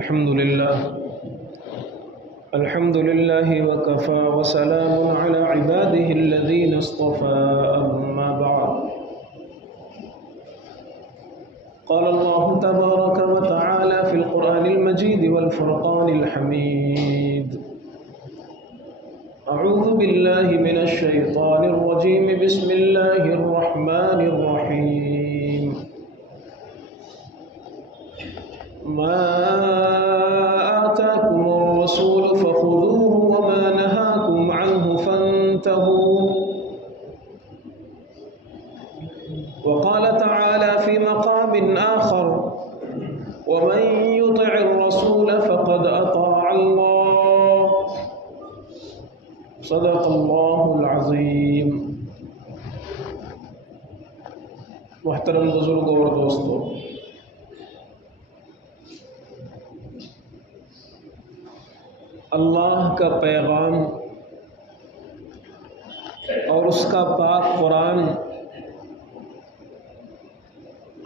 الحمد لله وكفى وسلام على عباده الذين اصطفى أما بعد قال الله تبارك وتعالى في القرآن المجيد والفرقان الحميد أعوذ بالله من الشيطان الرجيم بسم الله الرحمن الرحيم ما آتاكم الرسول فخذوه وما نهاكم عنه فانتهوا وقال تعالى في مقام آخر ومن يطع الرسول فقد أطاع الله صدق الله العظيم۔ محترم بزرگوں اور دوستوں، اللہ کا پیغام اور اس کا پاک قرآن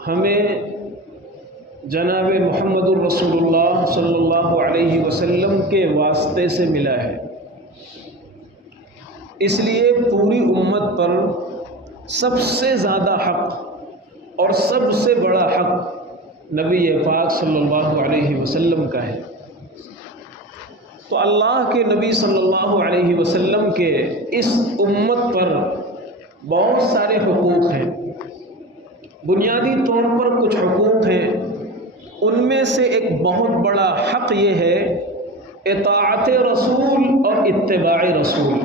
ہمیں جناب محمد الرسول اللہ صلی اللہ علیہ وسلم کے واسطے سے ملا ہے، اس لیے پوری امت پر سب سے زیادہ حق اور سب سے بڑا حق نبی پاک صلی اللہ علیہ وسلم کا ہے۔ تو اللہ کے نبی صلی اللہ علیہ وسلم کے اس امت پر بہت سارے حقوق ہیں۔ بنیادی طور پر کچھ حقوق ہیں، ان میں سے ایک بہت بڑا حق یہ ہے اطاعت رسول اور اتباع رسول،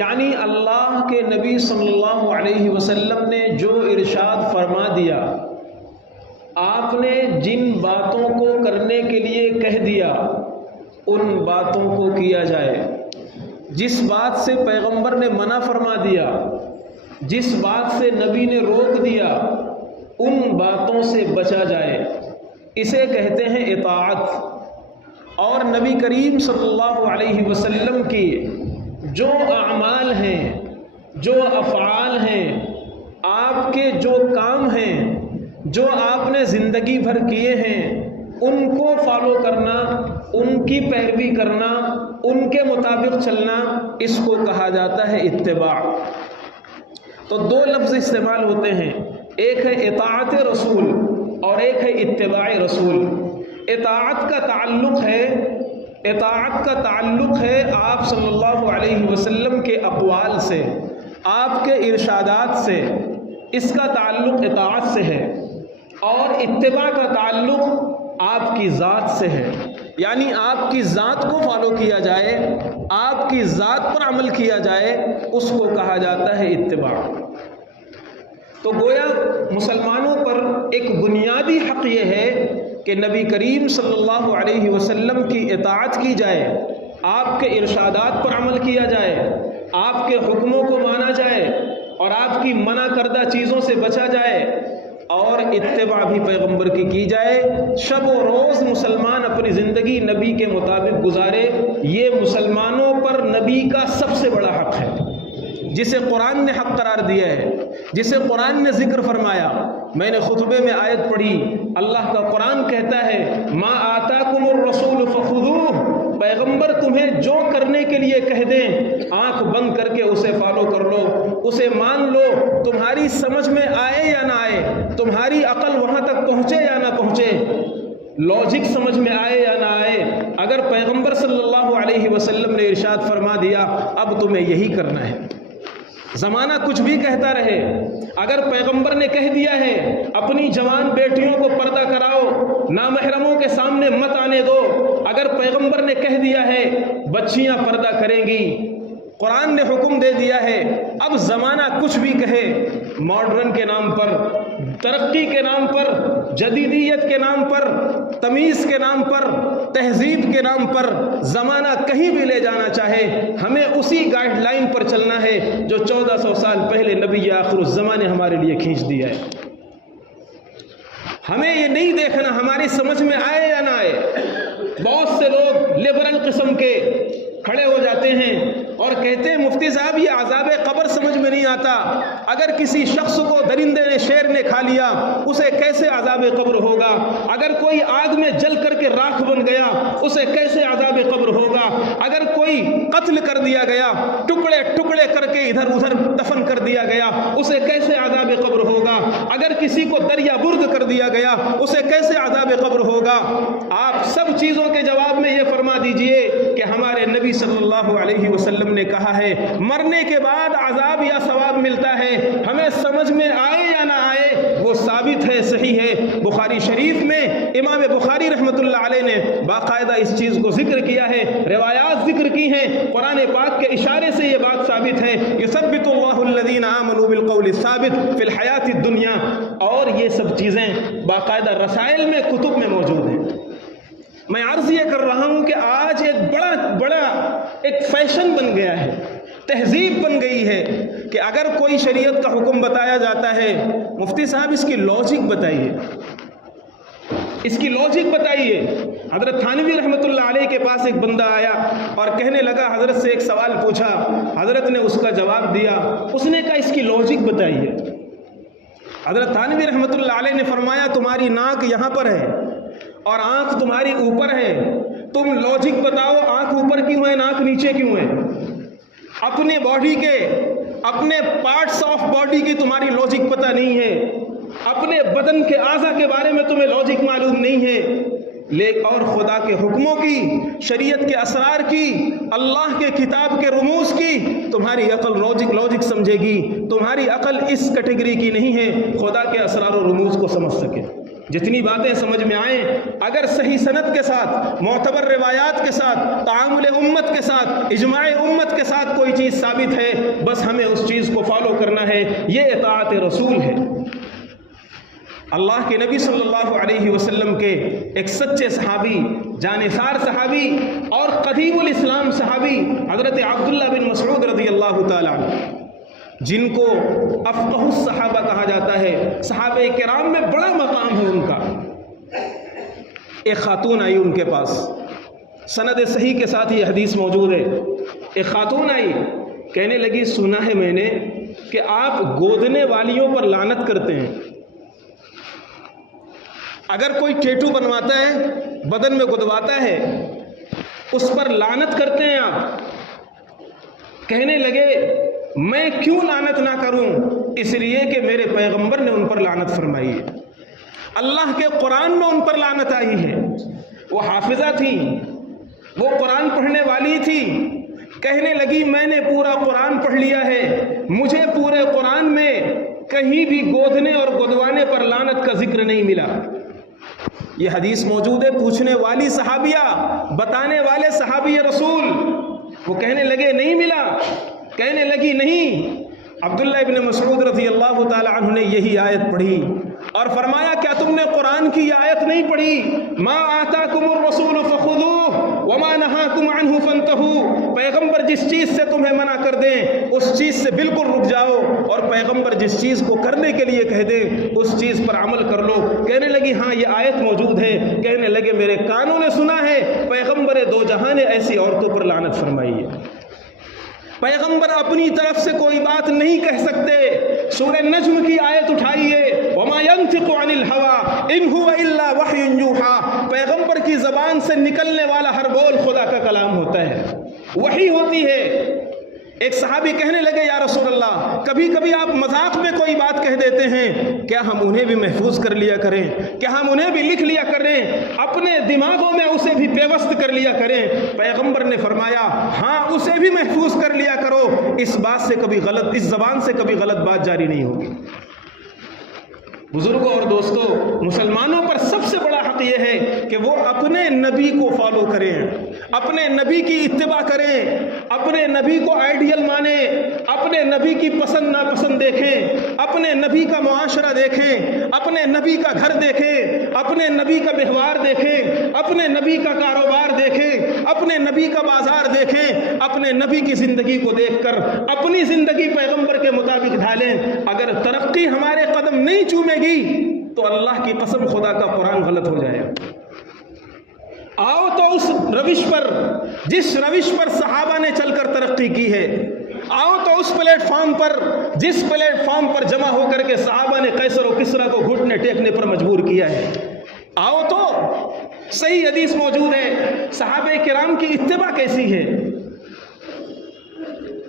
یعنی اللہ کے نبی صلی اللہ علیہ وسلم نے جو ارشاد فرما دیا، آپ نے جن باتوں کو کرنے کے لیے کہہ دیا ان باتوں کو کیا جائے، جس بات سے پیغمبر نے منع فرما دیا، جس بات سے نبی نے روک دیا، ان باتوں سے بچا جائے، اسے کہتے ہیں اطاعت۔ اور نبی کریم صلی اللہ علیہ وسلم کی جو اعمال ہیں، جو افعال ہیں، آپ کے جو کام ہیں، جو آپ نے زندگی بھر کیے ہیں، ان کو فالو کرنا، ان کی پیروی کرنا، ان کے مطابق چلنا، اس کو کہا جاتا ہے اتباع۔ تو دو لفظ استعمال ہوتے ہیں، ایک ہے اطاعت رسول اور ایک ہے اتباع رسول۔ اطاعت کا تعلق ہے آپ صلی اللہ علیہ وسلم کے اقوال سے، آپ کے ارشادات سے، اس کا تعلق اطاعت سے ہے۔ اور اتباع کا تعلق آپ کی ذات سے ہے، یعنی آپ کی ذات کو فالو کیا جائے، آپ کی ذات پر عمل کیا جائے، اس کو کہا جاتا ہے اتباع۔ تو گویا مسلمانوں پر ایک بنیادی حق یہ ہے کہ نبی کریم صلی اللہ علیہ وسلم کی اطاعت کی جائے، آپ کے ارشادات پر عمل کیا جائے، آپ کے حکموں کو مانا جائے اور آپ کی منع کردہ چیزوں سے بچا جائے، اور اتباع بھی پیغمبر کی جائے۔ شب و روز مسلمان اپنی زندگی نبی کے مطابق گزارے، یہ مسلمانوں پر نبی کا سب سے بڑا حق ہے، جسے قرآن نے حق قرار دیا ہے، جسے قرآن نے ذکر فرمایا۔ میں نے خطبے میں آیت پڑھی، اللہ کا قرآن کہتا ہے ما آتاکم الرسول فخذوہ، پیغمبر تمہیں جو کرنے کے لیے کہہ دیں آنکھ بند کر کے اسے فالو کر لو، اسے مان لو، تمہاری سمجھ میں آئے یا نہ آئے، تمہاری عقل وہاں تک پہنچے یا نہ پہنچے، لاجک سمجھ میں آئے یا نہ آئے، اگر پیغمبر صلی اللہ علیہ وسلم نے ارشاد فرما دیا اب تمہیں یہی کرنا ہے۔ زمانہ کچھ بھی کہتا رہے، اگر پیغمبر نے کہہ دیا ہے اپنی جوان بیٹیوں کو پردہ کراؤ، نامحرموں کے سامنے مت آنے دو، اگر پیغمبر نے کہہ دیا ہے بچیاں پردہ کریں گی، قرآن نے حکم دے دیا ہے، اب زمانہ کچھ بھی کہے، ماڈرن کے نام پر، ترقی کے نام پر، جدیدیت کے نام پر، تمیز کے نام پر، تہذیب کے نام پر، زمانہ کہیں بھی لے جانا چاہے، ہمیں اسی گائیڈ لائن پر چلنا ہے جو 1400 سال پہلے نبی آخر الزمان نے ہمارے لیے کھینچ دیا ہے۔ ہمیں یہ نہیں دیکھنا ہماری سمجھ میں آئے یا نہ آئے۔ بہت سے لوگ لبرل قسم کے کھڑے ہو جاتے ہیں اور کہتے ہیں مفتی صاحب یہ عذاب قبر سمجھ میں نہیں آتا، اگر کسی شخص کو درندے نے شیر نے کھا لیا اسے کیسے عذاب قبر ہوگا، اگر کوئی آگ آگ میں جل کر کے راکھ بن گیا اسے کیسے عذاب قبر ہوگا؟ اگر کوئی قتل کر دیا گیا، ٹکڑے ٹکڑے کر کے ادھر ادھر دفن کر دیا گیا، اسے کیسے عذاب قبر ہوگا؟ اگر کسی کو دریا برد کر دیا گیا اسے کیسے عذاب قبر ہوگا؟ آپ سب چیزوں کے جواب میں یہ فرما دیجئے کہ ہمارے نبی صلی اللہ علیہ وسلم نے کہا ہے مرنے کے بعد عذاب یا ثواب ملتا ہے، ہمیں سمجھ میں آئے یا نہ آئے وہ ثابت ہے، صحیح ہے۔ بخاری شریف میں امام بخاری رحمۃ اللہ علیہ نے باقاعدہ اس چیز کو ذکر کیا ہے، روایات ذکر کی ہیں، قرآن پاک کے اشارے سے یہ بات ثابت ہے، یثبت اللہ الذین آمنوا بالقول الثابت فی الحیات الدنیا، اور یہ سب چیزیں باقاعدہ رسائل میں کتب میں موجود ہیں۔ میں عرض یہ کر رہا ہوں کہ آج ایک بڑا ایک فیشن بن گیا ہے، تہذیب بن گئی ہے کہ اگر کوئی شریعت کا حکم بتایا جاتا ہے، مفتی صاحب اس کی لاجک بتائیے، اس کی لاجک بتائیے۔ حضرت تھانوی رحمۃ اللہ علیہ کے پاس ایک بندہ آیا اور کہنے لگا، حضرت سے ایک سوال پوچھا، حضرت نے اس کا جواب دیا، اس نے کہا اس کی لاجک بتائیے۔ حضرت تھانوی رحمۃ اللہ علیہ نے فرمایا تمہاری ناک یہاں پر ہے اور آنکھ تمہاری اوپر ہے، تم لاجک بتاؤ آنکھ اوپر کیوں ہے ناک نیچے کیوں ہے؟ اپنے باڈی کے، اپنے پارٹس آف باڈی کی تمہاری لاجک پتہ نہیں ہے، اپنے بدن کے اعضاء کے بارے میں تمہیں لاجک معلوم نہیں ہے، لیکن اور خدا کے حکموں کی، شریعت کے اسرار کی، اللہ کے کتاب کے رموز کی تمہاری عقل لاجک سمجھے گی، تمہاری عقل اس کیٹیگری کی نہیں ہے خدا کے اسرار و رموز کو سمجھ سکے۔ جتنی باتیں سمجھ میں آئیں، اگر صحیح سند کے ساتھ، معتبر روایات کے ساتھ، تعامل امت کے ساتھ، اجماع امت کے ساتھ کوئی چیز ثابت ہے، بس ہمیں اس چیز کو فالو کرنا ہے، یہ اطاعت رسول ہے۔ اللہ کے نبی صلی اللہ علیہ وسلم کے ایک سچے صحابی، جانثار صحابی اور قدیم الاسلام صحابی حضرت عبداللہ بن مسعود رضی اللہ تعالیٰ عنہ، جن کو افقہ الصحابہ کہا جاتا ہے، صحابہ کرام میں بڑا مقام ہے ان کا۔ ایک خاتون آئی ان کے پاس، سند صحیح کے ساتھ یہ حدیث موجود ہے۔ ایک خاتون آئی، کہنے لگی سنا ہے میں نے کہ آپ گودنے والیوں پر لعنت کرتے ہیں، اگر کوئی ٹیٹو بنواتا ہے، بدن میں گدواتا ہے، اس پر لعنت کرتے ہیں آپ۔ کہنے لگے میں کیوں لعنت نہ کروں؟ اس لیے کہ میرے پیغمبر نے ان پر لعنت فرمائی ہے، اللہ کے قرآن میں ان پر لعنت آئی ہے۔ وہ حافظہ تھی، وہ قرآن پڑھنے والی تھی، کہنے لگی میں نے پورا قرآن پڑھ لیا ہے، مجھے پورے قرآن میں کہیں بھی گودنے اور گدوانے پر لعنت کا ذکر نہیں ملا۔ یہ حدیث موجود ہے، پوچھنے والی صحابیہ، بتانے والے صحابی رسول، وہ کہنے لگے نہیں ملا، کہنے لگی نہیں۔ عبداللہ ابن مسعود رضی اللہ تعالی عنہ نے یہی آیت پڑھی اور فرمایا کیا تم نے قرآن کی یہ آیت نہیں پڑھی؟ ما آتاکم الرسول فخذوہ وما نہاکم عنہ فانتہوا، پیغمبر جس چیز سے تمہیں منع کر دیں اس چیز سے بالکل رک جاؤ، اور پیغمبر جس چیز کو کرنے کے لیے کہہ دیں اس چیز پر عمل کر لو۔ کہنے لگی ہاں یہ آیت موجود ہے۔ کہنے لگے میرے کانوں نے سنا ہے پیغمبر دو جہاں نے ایسی عورتوں پر لعنت فرمائی ہے۔ پیغمبر اپنی طرف سے کوئی بات نہیں کہہ سکتے۔ سورہ نجم کی آیت اٹھائیے، وما ينطق عن الهوى ان هو الا وحی یوحى، پیغمبر کی زبان سے نکلنے والا ہر بول خدا کا کلام ہوتا ہے، وحی ہوتی ہے۔ ایک صحابی کہنے لگے یا رسول اللہ کبھی کبھی آپ مذاق میں کوئی بات کہہ دیتے ہیں، کیا ہم انہیں بھی محفوظ کر لیا کریں؟ کیا ہم انہیں بھی لکھ لیا کریں؟ اپنے دماغوں میں اسے بھی پیوست کر لیا کریں؟ پیغمبر نے فرمایا ہاں اسے بھی محفوظ کر لیا کرو، اس بات سے کبھی غلط، اس زبان سے کبھی غلط بات جاری نہیں ہوگی۔ بزرگوں اور دوستوں، مسلمانوں پر سب سے بڑا حق یہ ہے کہ وہ اپنے نبی کو فالو کریں، اپنے نبی کی اتباع کریں، اپنے نبی کو آئیڈیل مانیں، اپنے نبی کی پسند ناپسند دیکھیں، اپنے نبی کا معاشرہ دیکھیں، اپنے نبی کا گھر دیکھیں، اپنے نبی کا ویوہار دیکھیں، اپنے نبی کا کاروبار دیکھیں، اپنے نبی کا بازار دیکھیں، اپنے نبی کی زندگی کو دیکھ کر اپنی زندگی پیغمبر کے مطابق ڈھالیں۔ اگر ترقی ہمارے قدم نہیں چومے گی تو اللہ کی قسم خدا کا قرآن غلط ہو جائے گا۔ آؤ تو اس روش پر، جس روش پر صحابہ نے چل کر ترقی کی ہے، آؤ تو اس پلیٹ فارم پر، جس پلیٹ فارم پر جمع ہو کر کے صحابہ نے قیصر و کسریٰ کو گھٹنے ٹیکنے پر مجبور کیا ہے، آؤ تو صحیح حدیث موجود ہے، صحابہ کرام کی اتباع کیسی ہے۔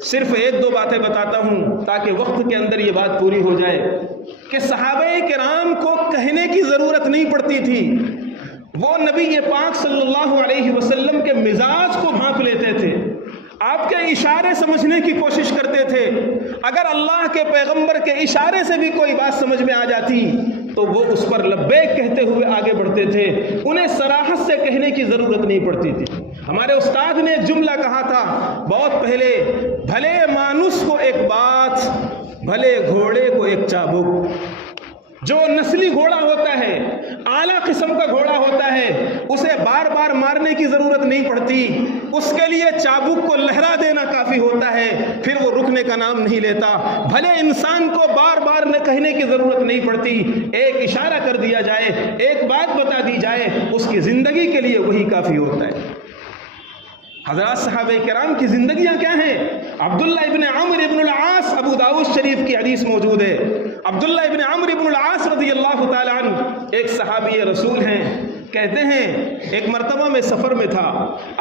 صرف ایک دو باتیں بتاتا ہوں تاکہ وقت کے اندر یہ بات پوری ہو جائے کہ صحابہ کرام کو کہنے کی ضرورت نہیں پڑتی تھی، وہ نبی پاک صلی اللہ علیہ وسلم کے مزاج کو بھانپ لیتے تھے، آپ کے اشارے سمجھنے کی کوشش کرتے تھے۔ اگر اللہ کے پیغمبر کے اشارے سے بھی کوئی بات سمجھ میں آ جاتی تو وہ اس پر لبیک کہتے ہوئے آگے بڑھتے تھے، انہیں صراحت سے کہنے کی ضرورت نہیں پڑتی تھی۔ ہمارے استاد نے ایک جملہ کہا تھا بہت پہلے، بھلے مانوس کو ایک بات، بھلے گھوڑے کو ایک چابک۔ جو نسلی گھوڑا ہوتا ہے، اعلیٰ قسم کا گھوڑا ہوتا ہے، اسے بار بار مارنے کی ضرورت نہیں پڑتی، اس کے لیے چابک کو لہرا دینا کافی ہوتا ہے، پھر وہ رکنے کا نام نہیں لیتا۔ بھلے انسان کو بار بار نہ کہنے کی ضرورت نہیں پڑتی، ایک اشارہ کر دیا جائے، ایک بات بتا دی جائے، اس کی زندگی کے لیے وہی کافی ہوتا ہے۔ حضرات صحابہ کرام کی زندگیاں کیا ہیں؟ عبداللہ ابن عمرو ابن العاص، ابو داؤد شریف کی حدیث موجود ہے، عبداللہ ابن عمرو ابن العاص رضی اللہ تعالی عنہ ایک صحابی رسول ہیں، کہتے ہیں ایک مرتبہ میں سفر میں تھا،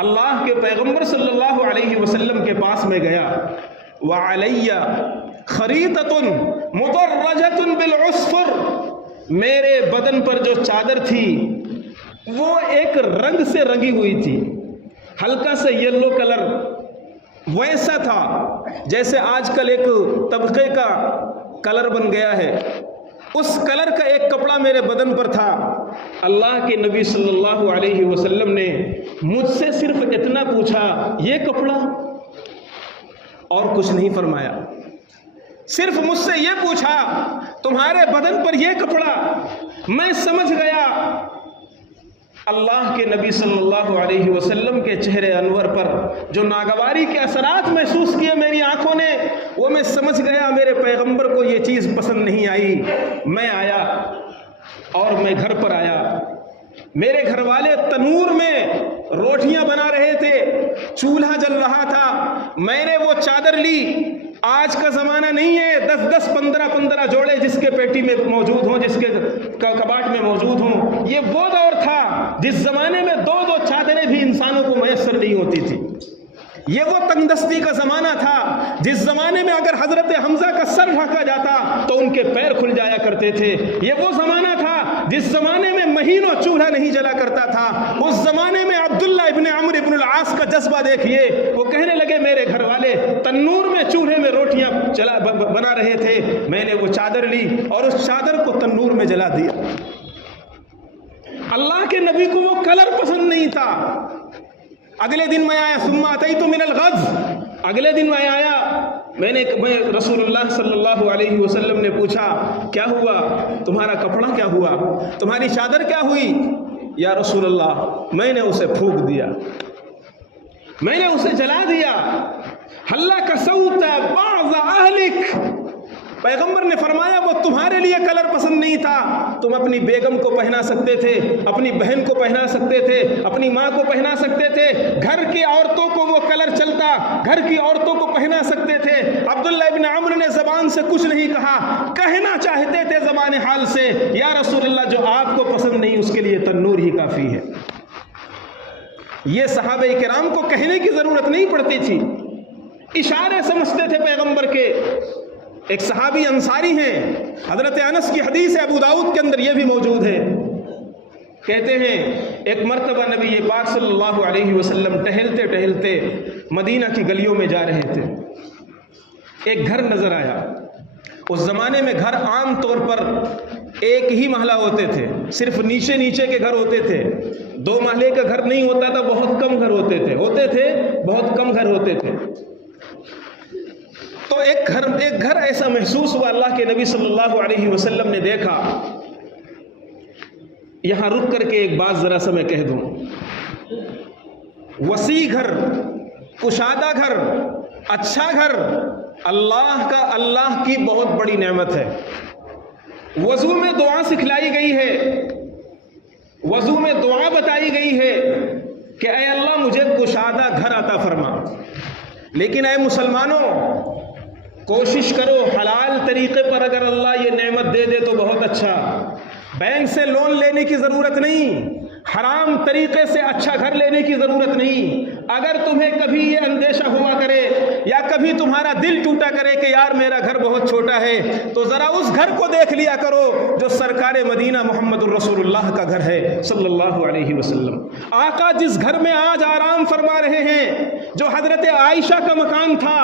اللہ کے پیغمبر صلی اللہ علیہ وسلم کے پاس میں گیا، وعلیہ خریطۃ مدرجۃ بالعصفر، میرے بدن پر جو چادر تھی وہ ایک رنگ سے رنگی ہوئی تھی، ہلکا سے یلو کلر، ویسا تھا جیسے آج کل ایک طبقے کا کلر بن گیا ہے، اس کلر کا ایک کپڑا میرے بدن پر تھا۔ اللہ کے نبی صلی اللہ علیہ وسلم نے مجھ سے صرف اتنا پوچھا، یہ کپڑا؟ اور کچھ نہیں فرمایا، صرف مجھ سے یہ پوچھا تمہارے بدن پر یہ کپڑا؟ میں سمجھ گیا اللہ کے نبی صلی اللہ علیہ وسلم کے چہرے انور پر جو ناگواری کے اثرات محسوس کیے میری آنکھوں نے، وہ میں سمجھ گیا میرے پیغمبر کو یہ چیز پسند نہیں آئی۔ میں آیا اور میں گھر پر آیا، میرے گھر والے تنور میں روٹیاں بنا رہے تھے، چولہا جل رہا تھا، میں نے وہ چادر لی، آج کا زمانہ نہیں ہے 10 15 جوڑے جس کے پیٹی میں موجود ہوں، جس کے کباٹ میں موجود ہوں، یہ وہ دور تھا جس زمانے میں 2 چادریں بھی انسانوں کو میسر نہیں ہوتی تھی، یہ وہ تنگ دستی کا زمانہ تھا جس زمانے میں اگر حضرت حمزہ کا سر ڈھانکا جاتا تو ان کے پیر کھل جایا کرتے تھے، یہ وہ زمانہ تھا جس زمانے میں مہینوں چولہا نہیں جلا کرتا تھا، اس زمانے میں عبداللہ ابن عمرو ابن العاص کا جذبہ دیکھیے، وہ کہنے لگے میرے گھر والے تنور میں چولہے میں روٹیاں بنا رہے تھے، میں نے وہ چادر لی اور اس چادر کو تنور میں جلا دیا۔ اللہ کے نبی کو وہ کلر پسند نہیں تھا۔ اگلے دن میں آیا، ثم اتیت من الغز، اگلے دن میں آیا، میں رسول اللہ صلی اللہ علیہ وسلم نے پوچھا کیا ہوا، تمہارا کپڑا کیا ہوا، تمہاری چادر کیا ہوئی؟ یا رسول اللہ میں نے اسے پھونک دیا، میں نے اسے جلا دیا۔ حل کسوت بعض اہلک، پیغمبر نے فرمایا وہ تمہارے لیے کلر پسند نہیں تھا، تم اپنی بیگم کو پہنا سکتے تھے، اپنی بہن کو پہنا سکتے تھے، اپنی ماں کو پہنا سکتے تھے، گھر کی عورتوں کو وہ کلر چلتا، گھر کی عورتوں کو پہنا سکتے تھے۔ عبداللہ ابن عمرو نے زبان سے کچھ نہیں کہا، کہنا چاہتے تھے زبان حال سے یا رسول اللہ جو آپ کو پسند نہیں اس کے لیے تنور ہی کافی ہے۔ یہ صحابہ کرام کو کہنے کی ضرورت نہیں پڑتی تھی، اشارے سمجھتے تھے پیغمبر کے۔ ایک صحابی انصاری ہیں، حضرت انس کی حدیث ہے، ابو داؤد کے اندر یہ بھی موجود ہے، کہتے ہیں ایک مرتبہ نبی پاک صلی اللہ علیہ وسلم ٹہلتے ٹہلتے مدینہ کی گلیوں میں جا رہے تھے، ایک گھر نظر آیا۔ اس زمانے میں گھر عام طور پر ایک ہی محلہ ہوتے تھے، صرف نیچے نیچے کے گھر ہوتے تھے، 2 محلے کا گھر نہیں ہوتا تھا، بہت کم گھر ہوتے تھے بہت کم گھر ہوتے تھے۔ تو ایک گھر ایسا محسوس ہوا، اللہ کے نبی صلی اللہ علیہ وسلم نے دیکھا۔ یہاں رک کر کے ایک بات ذرا سا میں کہہ دوں، وسیع گھر، کشادہ گھر، اچھا گھر اللہ کی بہت بڑی نعمت ہے۔ وضو میں دعا سکھلائی گئی ہے، وضو میں دعا بتائی گئی ہے کہ اے اللہ مجھے کشادہ گھر عطا فرما، لیکن اے مسلمانوں کوشش کرو حلال طریقے پر، اگر اللہ یہ نعمت دے دے تو بہت اچھا، بینک سے لون لینے کی ضرورت نہیں، حرام طریقے سے اچھا گھر لینے کی ضرورت نہیں۔ اگر تمہیں کبھی یہ اندیشہ ہوا کرے یا کبھی تمہارا دل ٹوٹا کرے کہ یار میرا گھر بہت چھوٹا ہے، تو ذرا اس گھر کو دیکھ لیا کرو جو سرکار مدینہ محمد الرسول اللہ کا گھر ہے صلی اللہ علیہ وسلم۔ آقا جس گھر میں آج آرام فرما رہے ہیں، جو حضرت عائشہ کا مکان تھا،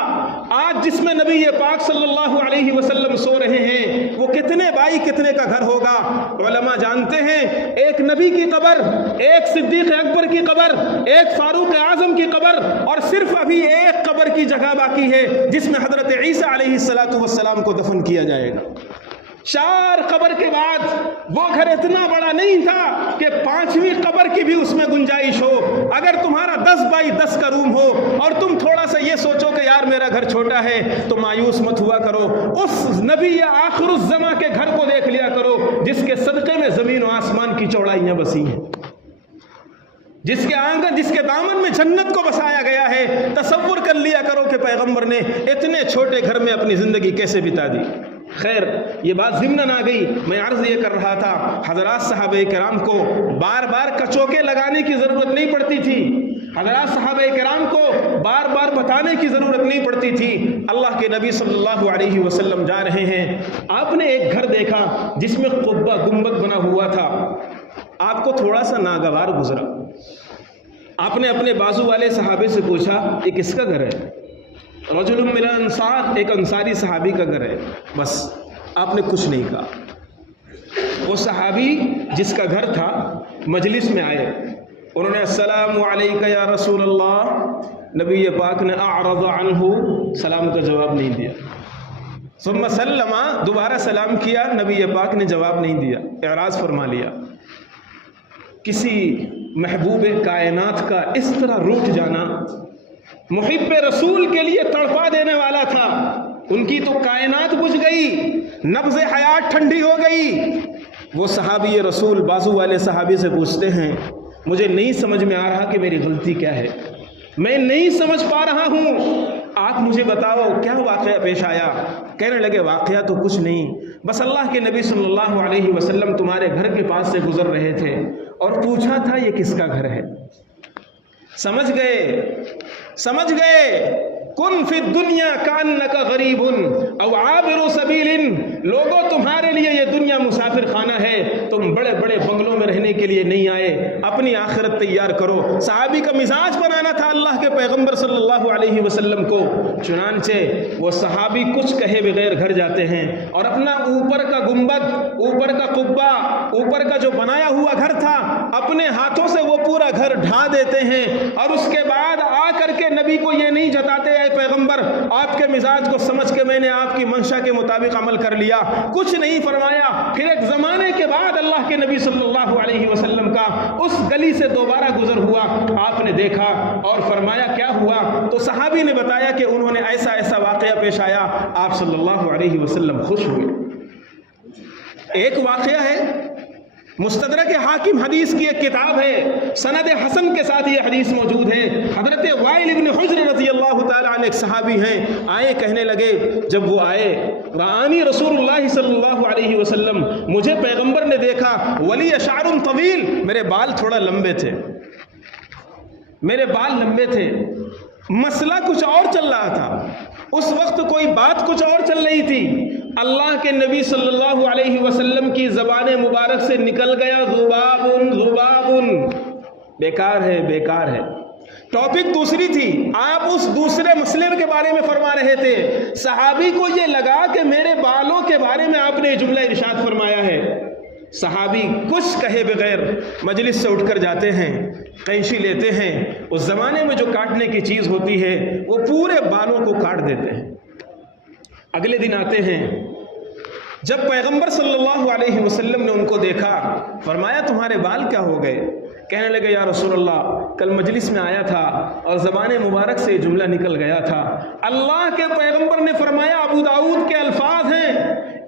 آج جس میں نبی پاک صلی اللہ علیہ وسلم سو رہے ہیں، وہ کتنے بائی کتنے کا گھر ہوگا؟ علماء جانتے ہیں ایک نبی کی قبر، ایک صدیق اکبر کی قبر، ایک فاروق اعظم کی قبر، اور صرف ابھی ایک قبر کی جگہ باقی ہے جس میں حضرت عیسیٰ علیہ السلام کو دفن کیا جائے گا۔ 4 قبر کے بعد وہ گھر اتنا بڑا نہیں تھا کہ 5ویں قبر کی بھی اس میں گنجائش ہو۔ اگر تمہارا 10 بائی 10 کا روم ہو اور تم تھوڑا سا یہ سوچو کہ یار میرا گھر چھوٹا ہے، تو مایوس مت ہوا کرو، اس نبی آخر الزماں کے گھر کو دیکھ لیا کرو جس کے صدقے میں زمین و آسمان کی چوڑائیاں بسی ہیں، جس کے آنگن، جس کے دامن میں جنت کو بسایا گیا ہے۔ تصور کر لیا کرو کہ پیغمبر نے اتنے چھوٹے گھر میں اپنی زندگی کیسے بتا دی۔ خیر، یہ بات ضمناً آ گئی، میں عرض یہ کر رہا تھا حضرات صحابہ کرام کو بار بار کچوکے لگانے کی ضرورت نہیں پڑتی تھی، حضرات صحابہ کرام کو بار بار بتانے کی ضرورت نہیں پڑتی تھی۔ اللہ کے نبی صلی اللہ علیہ وسلم جا رہے ہیں، آپ نے ایک گھر دیکھا جس میں قبہ گنبد بنا ہوا تھا، آپ کو تھوڑا سا ناگوار گزرا، آپ نے اپنے بازو والے صحابے سے پوچھا یہ کس کا گھر ہے؟ رجل من الانصار، ایک انصاری صحابی کا گھر ہے، بس آپ نے کچھ نہیں کہا۔ وہ صحابی جس کا گھر تھا مجلس میں آئے، انہوں نے السلام علیکہ یا رسول اللہ، نبی پاک نے اعرض عنہ، سلام کا جواب نہیں دیا۔ ثم سلم، دوبارہ سلام کیا، نبی پاک نے جواب نہیں دیا، اعراض فرما لیا۔ کسی محبوب کائنات کا اس طرح روٹھ جانا محب رسول کے لیے تڑپا دینے والا تھا۔ ان کی تو کائنات بجھ گئی، نبض حیات ٹھنڈی ہو گئی۔ وہ صحابی رسول بازو والے صحابی سے پوچھتے ہیں مجھے نہیں سمجھ میں آ رہا کہ میری غلطی کیا ہے، میں نہیں سمجھ پا رہا ہوں، آپ مجھے بتاؤ کیا واقعہ پیش آیا؟ کہنے لگے واقعہ تو کچھ نہیں، بس اللہ کے نبی صلی اللہ علیہ وسلم تمہارے گھر کے پاس سے گزر رہے تھے اور پوچھا تھا یہ کس کا گھر ہے۔ سمجھ گئے کن فی الدنیا کانک غریب او عابر سبیل، لوگوں تمہارے لیے یہ دنیا مسافر خانہ ہے، تم بڑے بڑے بنگلوں میں رہنے کے لیے نہیں آئے، اپنی آخرت تیار کرو۔ صحابی کا مزاج بنانا تھا اللہ کے پیغمبر صلی اللہ علیہ وسلم کو، چنانچہ وہ صحابی کچھ کہے بغیر گھر جاتے ہیں اور اپنا اوپر کا گنبد، اوپر کا قبہ، اوپر کا جو بنایا ہوا گھر تھا، اپنے ہاتھوں سے وہ پورا گھر ڈھا دیتے ہیں، اور اس کے بعد آ کر کے نبی کو یہ نہیں جتاتے اے پیغمبر آپ کے مزاج کو سمجھ کے میں نے آپ کی منشا کے مطابق عمل کر لیا، کچھ نہیں فرمایا۔ پھر ایک زمانے کے بعد اللہ کے نبی صلی اللہ علیہ وسلم کا اس گلی سے دوبارہ گزر ہوا، آپ نے دیکھا اور فرمایا کیا ہوا؟ تو صحابی نے بتایا کہ انہوں نے ایسا ایسا واقعہ پیش آیا، آپ صلی اللہ علیہ وسلم خوش ہوئے۔ ایک واقعہ ہے، مستدرک حاکم حدیث کی ایک کتاب ہے، سند حسن کے ساتھ یہ حدیث موجود ہے۔ حضرت وائل ابن حجر رضی اللہ تعالیٰ عنہ ایک صحابی ہیں، آئے کہنے لگے، جب وہ آئے رآنی رسول اللہ صلی اللہ علیہ وسلم، مجھے پیغمبر نے دیکھا، ولی شعر طویل، میرے بال تھوڑا لمبے تھے، میرے بال لمبے تھے، مسئلہ کچھ اور چل رہا تھا، اس وقت کوئی بات کچھ اور چل رہی تھی۔ اللہ کے نبی صلی اللہ علیہ وسلم کی زبان مبارک سے نکل گیا ذبابن ذبابن، بیکار ہے بیکار ہے۔ ٹاپک دوسری تھی، آپ اس دوسرے مسئلے کے بارے میں فرما رہے تھے۔ صحابی کو یہ لگا کہ میرے بالوں کے بارے میں آپ نے جملہ ارشاد فرمایا ہے۔ صحابی کچھ کہے بغیر مجلس سے اٹھ کر جاتے ہیں، قینچی لیتے ہیں، اس زمانے میں جو کاٹنے کی چیز ہوتی ہے وہ پورے بالوں کو کاٹ دیتے ہیں۔ اگلے دن آتے ہیں، جب پیغمبر صلی اللہ علیہ وسلم نے ان کو دیکھا، فرمایا تمہارے بال کیا ہو گئے؟ کہنے لگے یا رسول اللہ کل مجلس میں آیا تھا اور زبان مبارک سے جملہ نکل گیا تھا۔ اللہ کے پیغمبر نے فرمایا، ابو داؤد کے الفاظ ہیں،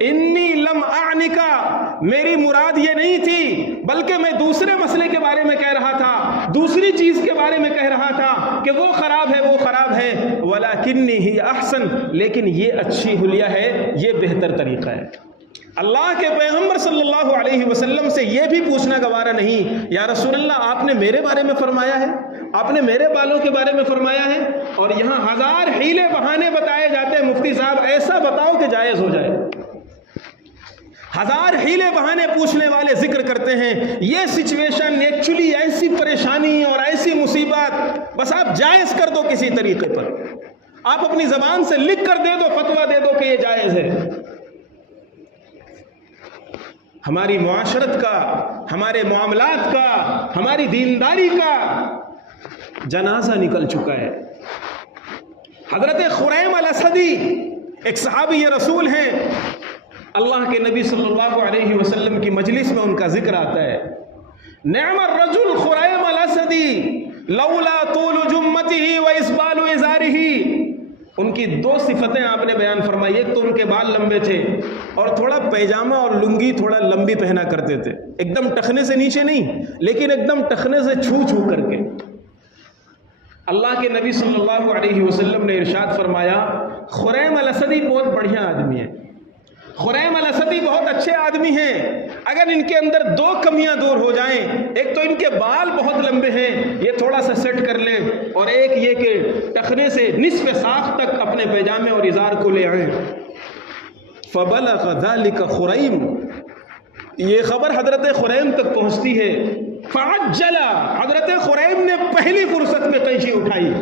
انی لم اعنکا، میری مراد یہ نہیں تھی، بلکہ میں دوسرے مسئلے کے بارے میں کہہ رہا تھا، دوسری چیز کے بارے میں کہہ رہا تھا کہ وہ خراب ہے وہ خراب ہے، ولکنی ہی احسن، لیکن یہ اچھی حلیہ ہے، یہ بہتر طریقہ ہے۔ اللہ کے پیغمبر صلی اللہ علیہ وسلم سے یہ بھی پوچھنا گوارا نہیں، یا رسول اللہ آپ نے میرے بارے میں فرمایا ہے، آپ نے میرے بالوں کے بارے میں فرمایا ہے، اور یہاں ہزار حیلے بہانے بتائے جاتے ہیں، مفتی صاحب ایسا بتاؤ کہ جائز ہو جائے۔ ہزار حیلے بہانے پوچھنے والے ذکر کرتے ہیں، یہ سچویشن ایکچولی ایسی پریشانی اور ایسی مصیبت، بس آپ جائز کر دو کسی طریقے پر، آپ اپنی زبان سے لکھ کر دے دو، فتویٰ دے دو کہ یہ جائز ہے۔ ہماری معاشرت کا، ہمارے معاملات کا، ہماری دینداری کا جنازہ نکل چکا ہے۔ حضرت خریم الاسدی ایک صحابی رسول ہیں، اللہ کے نبی صلی اللہ علیہ وسلم کی مجلس میں ان کا ذکر آتا ہے، نعم الرجل خریم الاسدی لولا طول جمته واسبال ازارہ۔ ان کی دو صفتیں آپ نے بیان فرمائی، ایک تو ان کے بال لمبے تھے اور تھوڑا پیجامہ اور لنگی تھوڑا لمبی پہنا کرتے تھے، ایک دم ٹخنے سے نیچے نہیں لیکن ایک دم ٹخنے سے چھو چھو کر کے۔ اللہ کے نبی صلی اللہ علیہ وسلم نے ارشاد فرمایا، خریم الاسدی بہت بڑھیا آدمی ہے، خریم الاسدی بہت اچھے آدمی ہیں، اگر ان کے اندر دو کمیاں دور ہو جائیں، ایک تو ان کے بال بہت لمبے ہیں، یہ تھوڑا سا سیٹ کر لیں، اور ایک یہ کہ ٹخنے سے نصف ساق تک اپنے پیجامے اور ازار کو لے آئیں۔ فبلغ ذلك خریم، یہ خبر حضرت خریم تک پہنچتی ہے، فعجل، حضرت خریم نے پہلی فرصت میں قینچی اٹھائی،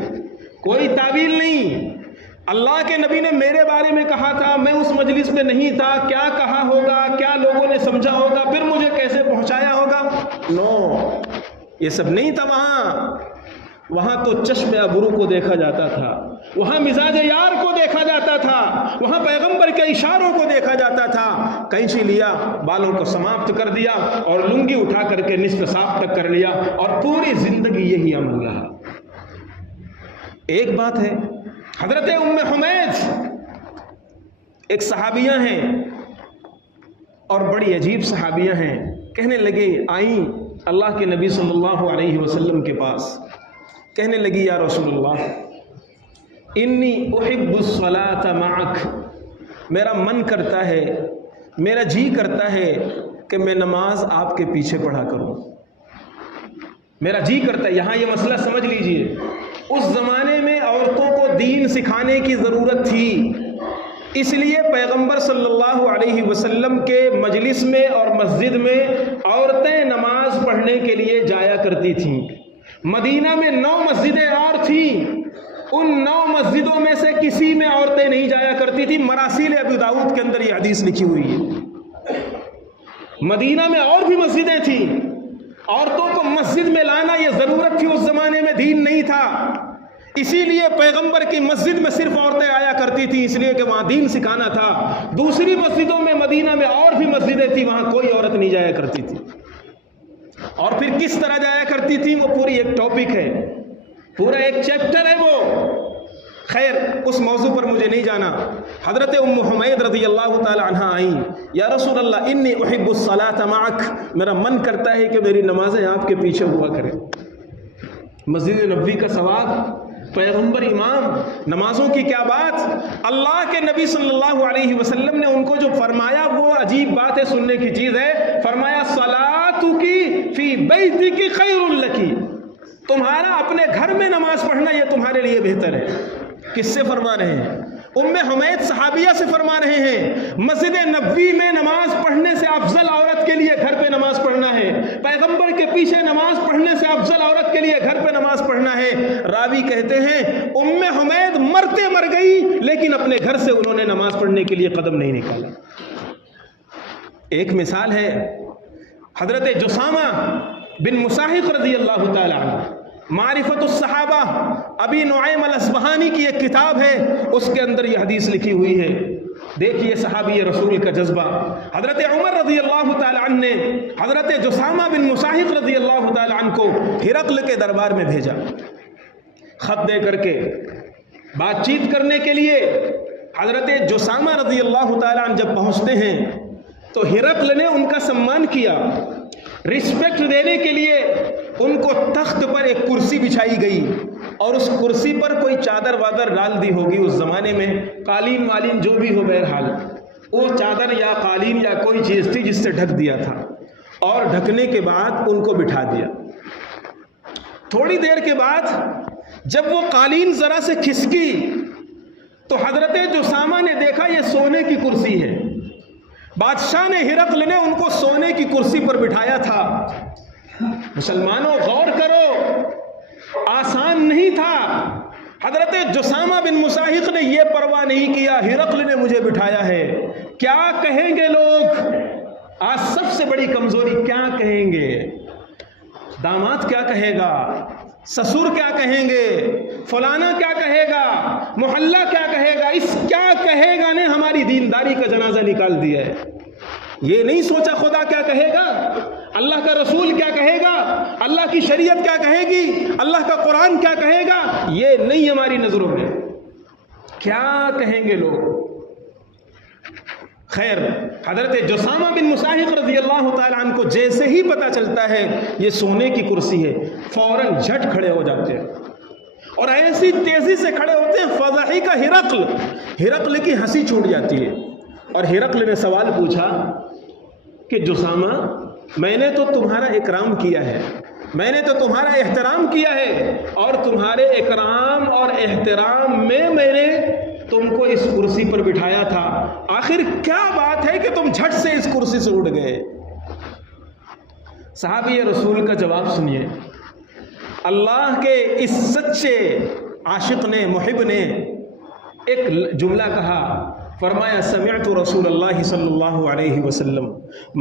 کوئی تعویل نہیں۔ اللہ کے نبی نے میرے بارے میں کہا تھا، میں اس مجلس میں نہیں تھا، کیا کہا ہوگا، کیا لوگوں نے سمجھا ہوگا، پھر مجھے کیسے پہنچایا ہوگا، نو، یہ سب نہیں تھا۔ وہاں تو چشم ابرو کو دیکھا جاتا تھا، وہاں مزاج یار کو دیکھا جاتا تھا، وہاں پیغمبر کے اشاروں کو دیکھا جاتا تھا۔ قینچی لیا، بالوں کو سماپت کر دیا اور لنگی اٹھا کر کے نصف ساق تک کر لیا، اور پوری زندگی یہی عمل رہا۔ ایک بات ہے، حضرت ام حمید ایک صحابیہ ہیں اور بڑی عجیب صحابیہ ہیں، کہنے لگے، آئیں اللہ کے نبی صلی اللہ علیہ وسلم کے پاس، کہنے لگی، یا رسول اللہ انی احب الصلاۃ معک، میرا من کرتا ہے، میرا جی کرتا ہے کہ میں نماز آپ کے پیچھے پڑھا کروں، میرا جی کرتا ہے۔ یہاں یہ مسئلہ سمجھ لیجئے، اس زمانے میں عورتوں کو دین سکھانے کی ضرورت تھی، اس لیے پیغمبر صلی اللہ علیہ وسلم کے مجلس میں اور مسجد میں عورتیں نماز پڑھنے کے لیے جایا کرتی تھیں۔ مدینہ میں 9 مسجدیں اور تھیں، ان 9 مسجدوں میں سے کسی میں عورتیں نہیں جایا کرتی تھی۔ مراسیل ابی داؤد کے اندر یہ حدیث لکھی ہوئی ہے۔ مدینہ میں اور بھی مسجدیں تھیں، عورتوں کو مسجد میں لانا یہ ضرورت تھی، اس زمانے میں دین نہیں تھا، اسی لیے پیغمبر کی مسجد میں صرف عورتیں آیا کرتی تھیں، اس لیے کہ وہاں دین سکھانا تھا۔ دوسری مسجدوں میں، مدینہ میں اور بھی مسجدیں تھیں، وہاں کوئی عورت نہیں جایا کرتی تھی۔ اور پھر کس طرح جایا کرتی تھی، وہ پوری ایک ٹاپک ہے، پورا ایک چیپٹر ہے وہ، خیر اس موضوع پر مجھے نہیں جانا۔ حضرت ام حمید رضی اللہ تعالی عنہ آئیں، یا رسول اللہ انی احب الصلاۃ معک، میرا من کرتا ہے کہ میری نمازیں آپ کے پیچھے ہوا کریں۔ مسجد نبوی کا ثواب، پیغمبر امام، نمازوں کی کیا بات، اللہ کے نبی صلی اللہ علیہ وسلم نے ان کو جو فرمایا وہ عجیب بات ہے، سننے کی چیز ہے۔ فرمایا صلاتک فی بیتک خیر لک، تمہارا اپنے گھر میں نماز پڑھنا یہ تمہارے لیے بہتر ہے۔ کس سے فرما رہے ہیں؟ ام حمید صحابیہ سے فرما رہے ہیں۔ مسجد نبوی میں نماز پڑھنے سے افضل عورت کے لیے گھر پہ نماز پڑھنا ہے، پیغمبر کے پیچھے نماز پڑھنے سے افضل عورت کے لیے گھر پہ نماز پڑھنا ہے۔ راوی کہتے ہیں ام حمید مرتے مر گئی لیکن اپنے گھر سے انہوں نے نماز پڑھنے کے لیے قدم نہیں نکالا۔ ایک مثال ہے حضرت جسامہ بن مصاحق رضی اللہ تعالی عنہ، معرفت الصحابہ، ابی نعیم الاصبہانی کی ایک کتاب ہے، اس کے اندر یہ حدیث لکھی ہوئی ہے۔ دیکھیے صحابی رسول کا جذبہ۔ حضرت عمر رضی اللہ تعالی عنہ نے حضرت جسامہ بن مصاحق رضی اللہ تعالی عنہ کو ہرقل کے دربار میں بھیجا، خط دے کر کے بات چیت کرنے کے لیے۔ حضرت جسامہ رضی اللہ تعالی عنہ جب پہنچتے ہیں تو ہرقل نے ان کا سمان کیا، رسپیکٹ دینے کے لیے ان کو تخت پر ایک کرسی بچھائی گئی، اور اس کرسی پر کوئی چادر وادر ڈال دی ہوگی، اس زمانے میں قالین والین جو بھی ہو، بہرحال وہ چادر یا قالین یا کوئی چیز تھی جس سے ڈھک دیا تھا، اور ڈھکنے کے بعد ان کو بٹھا دیا۔ تھوڑی دیر کے بعد جب وہ قالین ذرا سے کھسکی تو حضرت جسامہ نے دیکھا یہ سونے کی کرسی ہے۔ بادشاہ نے ہرقل نے ان کو سونے کی کرسی پر بٹھایا تھا۔ مسلمانوں غور کرو، آسان نہیں تھا۔ حضرت جسامہ بن مساحق نے یہ پرواہ نہیں کیا، ہرقل نے مجھے بٹھایا ہے، کیا کہیں گے لوگ؟ آج سب سے بڑی کمزوری کیا کہیں گے؟ داماد کیا کہے گا؟ سسر کیا کہیں گے؟ فلانا کیا کہے گا؟ محلہ کیا کہے گا؟ اس کیا کہے گا نے ہماری دینداری کا جنازہ نکال دیا ہے۔ یہ نہیں سوچا خدا کیا کہے گا، اللہ کا رسول کیا کہے گا، اللہ کی شریعت کیا کہے گی، اللہ کا قرآن کیا کہے گا، یہ نہیں ہماری نظروں میں۔ کیا کہیں گے لوگ؟ خیر، حضرت جسامہ بن مساحق رضی اللہ تعالیٰ عنہ کو جیسے ہی پتہ چلتا ہے یہ سونے کی کرسی ہے، فوراً جھٹ کھڑے ہو جاتے ہیں، اور ایسی تیزی سے کھڑے ہوتے ہیں فضحی کا ہرقل کی ہنسی چھوٹ جاتی ہے۔ اور ہرقل نے سوال پوچھا کہ جسامہ، میں نے تو تمہارا اکرام کیا ہے، میں نے تو تمہارا احترام کیا ہے، اور تمہارے اکرام اور احترام میں نے تم کو اس کرسی پر بٹھایا تھا، آخر کیا بات ہے کہ تم جھٹ سے اس کرسی سے اٹھ گئے؟ صحابی رسول کا جواب سنیے۔ اللہ کے اس سچے عاشق نے، محب نے ایک جملہ کہا، فرمایا سمعت رسول اللہ صلی اللہ علیہ وسلم،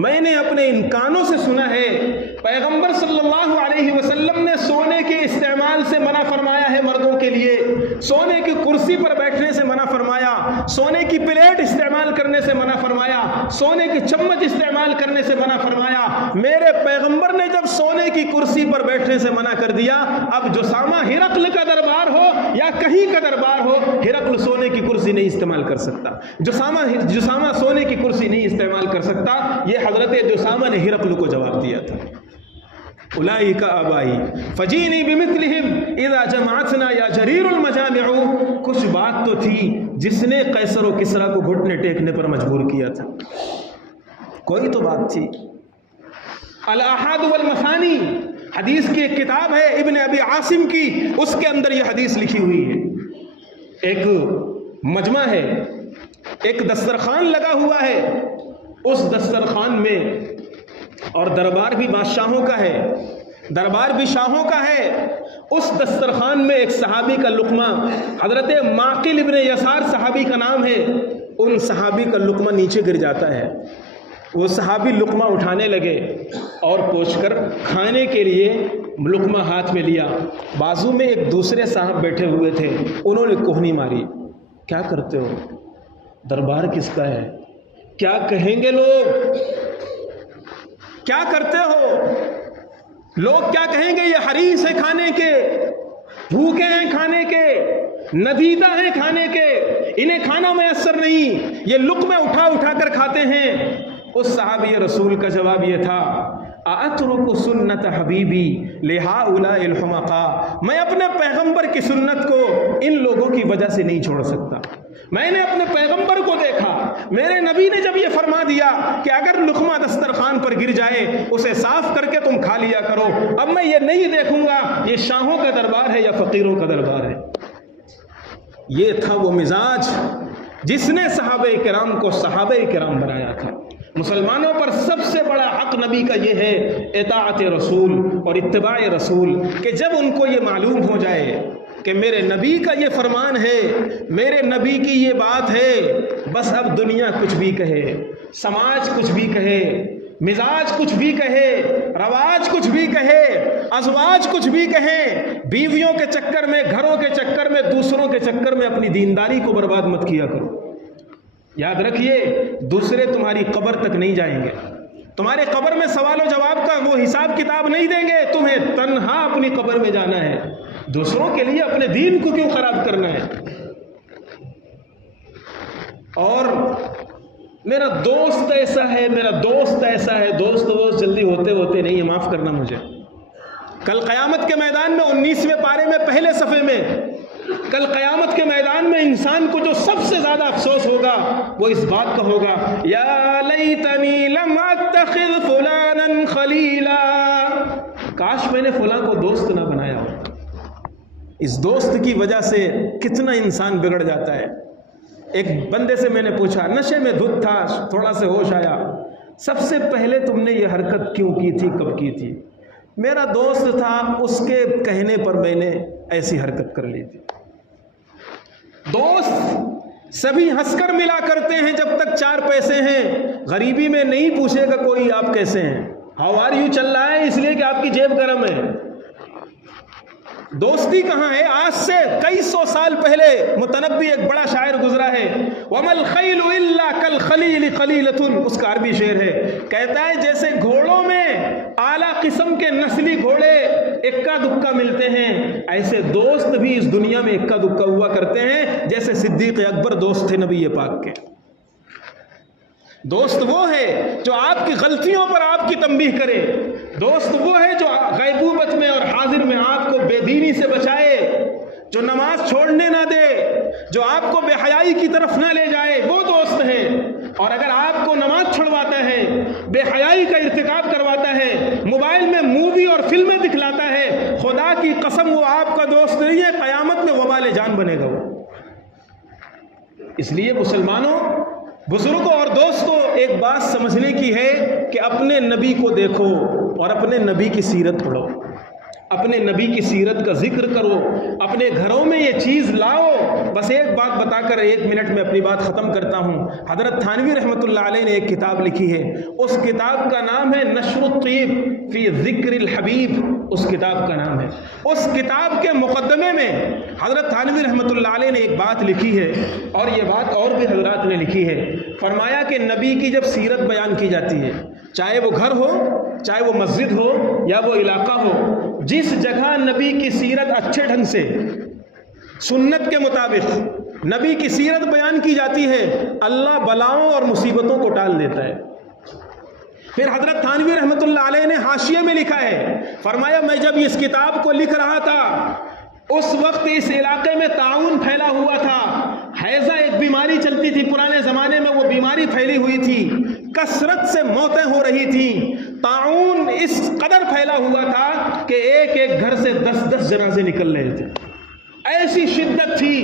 میں نے اپنے ان کانوں سے سنا ہے پیغمبر صلی اللہ علیہ وسلم نے سونے کے استعمال سے منع فرمایا ہے، مردوں کے لیے سونے کی کرسی پر بیٹھنے سے منع فرمایا، سونے کی پلیٹ استعمال کرنے سے منع فرمایا، سونے کی چمچ استعمال کرنے سے منع فرمایا۔ میرے پیغمبر نے جب سونے کی کرسی پر بیٹھنے سے منع کر دیا، اب جسامہ ہرقل کا دربار ہو یا کہیں کا دربار ہو، ہرقل سونے کی کرسی نہیں استعمال کر سکتا، جسامہ سونے کی کرسی نہیں استعمال کر سکتا۔ یہ حضرت جسامہ نے ہرقل کو جواب دیا تھا۔ اولئک آبائی فجینی بمثلہم اذا جمعتنا یا جریر المجامع۔ کچھ بات تو تھی جس نے قیصر و کسریٰ کو گھٹنے ٹیکنے پر مجبور کیا تھا، کوئی تو بات تھی۔ الاحاد والمثانی حدیث کی ایک کتاب ہے ابن ابی عاصم کی، اس کے اندر یہ حدیث لکھی ہوئی ہے۔ ایک مجمع ہے، ایک دسترخوان لگا ہوا ہے، اس دسترخوان میں، اور دربار بھی بادشاہوں کا ہے، دربار بھی شاہوں کا ہے، اس دسترخوان میں ایک صحابی کا لقمہ، حضرت معقل ابن یسار صحابی کا نام ہے، ان صحابی کا لقمہ نیچے گر جاتا ہے۔ وہ صحابی لقمہ اٹھانے لگے اور پوچھ کر کھانے کے لیے لقمہ ہاتھ میں لیا، بازو میں ایک دوسرے صاحب بیٹھے ہوئے تھے، انہوں نے کوہنی ماری، کیا کرتے ہو؟ دربار کس کا ہے؟ کیا کہیں گے لوگ؟ کیا کرتے ہو؟ لوگ کیا کہیں گے؟ یہ حریص ہے کھانے کے، بھوکے ہیں کھانے کے، ندیدہ ہیں کھانے کے، انہیں کھانا میسر نہیں، یہ لقمے اٹھا اٹھا کر کھاتے ہیں۔ اس صحابی رسول کا جواب یہ تھا، اَأَتْرُكُ سُنَّةَ حَبِيبِي لِهَٰؤُلَاءِ الْحُمَقَاءِ، میں اپنے پیغمبر کی سنت کو ان لوگوں کی وجہ سے نہیں چھوڑ سکتا۔ میں نے اپنے پیغمبر کو دیکھا، میرے نبی نے جب یہ فرما دیا کہ اگر لقمہ دسترخوان پر گر جائے اسے صاف کر کے تم کھا لیا کرو، اب میں یہ نہیں دیکھوں گا یہ شاہوں کا دربار ہے یا فقیروں کا دربار ہے۔ یہ تھا وہ مزاج جس نے صحابہ کرام کو صحابہ کرام بنایا تھا۔ مسلمانوں پر سب سے بڑا حق نبی کا یہ ہے اطاعت رسول اور اتباع رسول، کہ جب ان کو یہ معلوم ہو جائے کہ میرے نبی کا یہ فرمان ہے، میرے نبی کی یہ بات ہے، بس اب دنیا کچھ بھی کہے، سماج کچھ بھی کہے، مزاج کچھ بھی کہے، رواج کچھ بھی کہے، ازواج کچھ بھی کہے، بیویوں کے چکر میں، گھروں کے چکر میں، دوسروں کے چکر میں اپنی دینداری کو برباد مت کیا کرو۔ یاد رکھیے، دوسرے تمہاری قبر تک نہیں جائیں گے، تمہارے قبر میں سوال و جواب کا وہ حساب کتاب نہیں دیں گے، تمہیں تنہا اپنی قبر میں جانا ہے، دوسروں کے لیے اپنے دین کو کیوں خراب کرنا ہے؟ اور میرا دوست ایسا ہے، میرا دوست ایسا ہے، دوست جلدی ہوتے ہوتے نہیں ہے، معاف کرنا مجھے۔ کل قیامت کے میدان میں 19ویں پارے میں پہلے صفحے میں کل قیامت کے میدان میں انسان کو جو سب سے زیادہ افسوس ہوگا وہ اس بات کا ہوگا یا لیتنی لم اتخذ فلانا خلیلا، کاش میں نے فلاں کو دوست نہ بنایا ہو۔ اس دوست کی وجہ سے کتنا انسان بگڑ جاتا ہے۔ ایک بندے سے میں نے پوچھا، نشے میں دھت تھا، تھوڑا سے ہوش آیا، سب سے پہلے تم نے یہ حرکت کیوں کی تھی، کب کی تھی؟ میرا دوست تھا، اس کے کہنے پر میں نے ایسی حرکت کر لی تھی۔ دوست سبھی ہنس کر ملا کرتے ہیں جب تک 4 پیسے ہیں، غریبی میں نہیں پوچھے گا کوئی آپ کیسے ہیں، ہاؤ آر یو چل رہا ہے اس لیے کہ آپ کی جیب گرم ہے۔ دوستی کہاں ہے؟ آج سے کئی سو سال پہلے متنبی ایک بڑا شاعر گزرا ہے، وَمَا الْخَيْلُ إِلَّا كَالْخَلِيلِ قَلِيلَةٌ، اس کا عربی شعر ہے، کہتا ہے جیسے گھوڑوں میں اعلیٰ قسم کے نسلی گھوڑے اکا دکا ملتے ہیں، ایسے دوست بھی اس دنیا میں اکا دکا ہوا کرتے ہیں، جیسے صدیق اکبر دوست تھے نبی پاک کے۔ دوست وہ ہے جو آپ کی غلطیوں پر آپ کی تنبیہ کرے، دوست وہ ہے جو غیبوبت میں اور حاضر میں آپ کو بے دینی سے بچائے، جو نماز چھوڑنے نہ دے، جو آپ کو بے حیائی کی طرف نہ لے جائے، وہ دوست ہے۔ اور اگر آپ کو نماز چھڑواتا ہے، بے حیائی کا ارتکاب کرواتا ہے، موبائل میں مووی اور فلمیں دکھلاتا ہے، خدا کی قسم وہ آپ کا دوست نہیں ہے، قیامت میں وبال جان بنے گا وہ۔ اس لیے مسلمانوں، بزرگوں اور دوستوں، ایک بات سمجھنے کی ہے کہ اپنے نبی کو دیکھو اور اپنے نبی کی سیرت پڑھو، اپنے نبی کی سیرت کا ذکر کرو، اپنے گھروں میں یہ چیز لاؤ۔ بس ایک بات بتا کر 1 منٹ میں اپنی بات ختم کرتا ہوں۔ حضرت تھانوی رحمۃ اللہ علیہ نے ایک کتاب لکھی ہے، اس کتاب کا نام ہے نشر الطیب فی ذکر الحبیب، اس کتاب کا نام ہے۔ اس کتاب کے مقدمے میں حضرت تھانوی رحمۃ اللہ علیہ نے ایک بات لکھی ہے، اور یہ بات اور بھی حضرات نے لکھی ہے۔ فرمایا کہ نبی کی جب سیرت بیان کی جاتی ہے، چاہے وہ گھر ہو، چاہے وہ مسجد ہو یا وہ علاقہ ہو، جس جگہ نبی کی سیرت اچھے ڈھنگ سے سنت کے مطابق نبی کی سیرت بیان کی جاتی ہے، اللہ بلاؤں اور مصیبتوں کو ٹال دیتا ہے۔ پھر حضرت تھانوی رحمۃ اللہ علیہ نے حاشیے میں لکھا ہے، فرمایا میں جب اس کتاب کو لکھ رہا تھا اس وقت اس علاقے میں طاعون پھیلا ہوا تھا، حیضہ ایک بیماری چلتی تھی، پرانے زمانے میں وہ بیماری پھیلی ہوئی تھی، کثرت سے موتیں ہو رہی تھیں، طاعون اس قدر پھیلا ہوا تھا کہ ایک ایک گھر سے 10-10 جنازے نکل رہے تھے، ایسی شدت تھی۔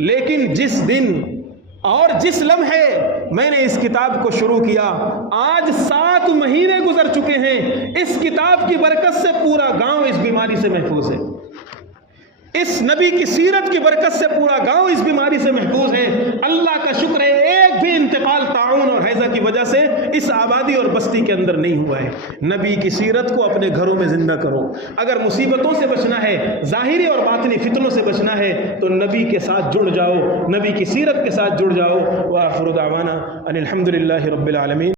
لیکن جس دن اور جس لمحے میں نے اس کتاب کو شروع کیا، آج 7 مہینے گزر چکے ہیں، اس کتاب کی برکت سے پورا گاؤں اس بیماری سے محفوظ ہے، اس نبی کی سیرت کی برکت سے پورا گاؤں اس بیماری سے محفوظ ہے۔ اللہ کا شکر ہے ایک بھی انتقال طاعون اور حیضہ کی وجہ سے اس آبادی اور بستی کے اندر نہیں ہوا ہے۔ نبی کی سیرت کو اپنے گھروں میں زندہ کرو۔ اگر مصیبتوں سے بچنا ہے، ظاہری اور باطنی فتنوں سے بچنا ہے، تو نبی کے ساتھ جڑ جاؤ، نبی کی سیرت کے ساتھ جڑ جاؤ۔ وآخر دعوانا ان الحمد للہ رب العالمین۔